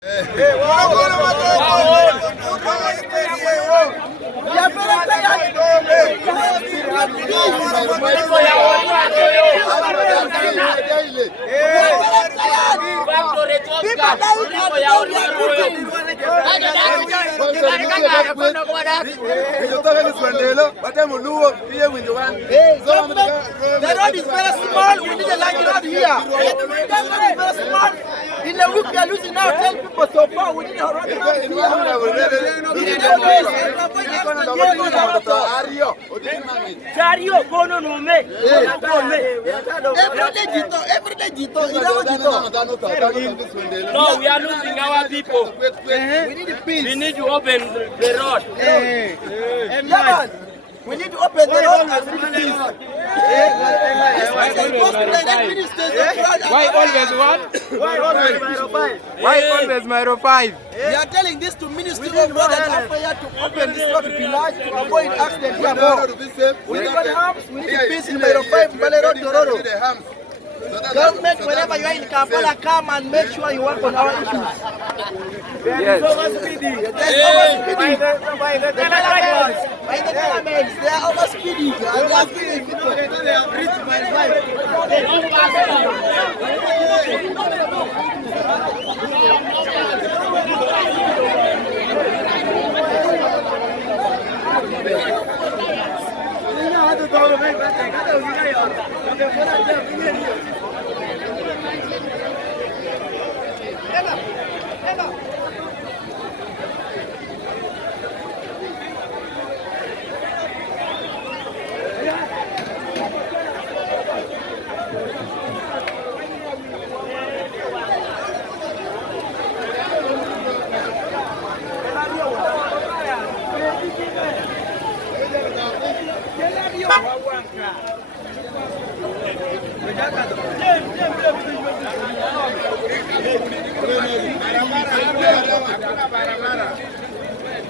The road is very small. We need a large road here. The road is very small. In the week we are losing now 10 people so far. We need a road No, we are losing our people. We need peace. We need to open the road. We need to open the road and bring peace. Why always what? Why always Mero 5? We are telling this to Ministry of Road and Affairs to open this road to large to avoid accidents here more. We need harms, we need peace in Mero 5, Mbale Road, Tororo. Government, whenever you are in Kampala, come and make sure you work on our issues. Yes. By the governments, they are overspeeding. And they are killing people. They are rich by life.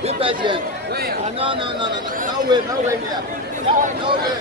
Be patient. No way here. No way.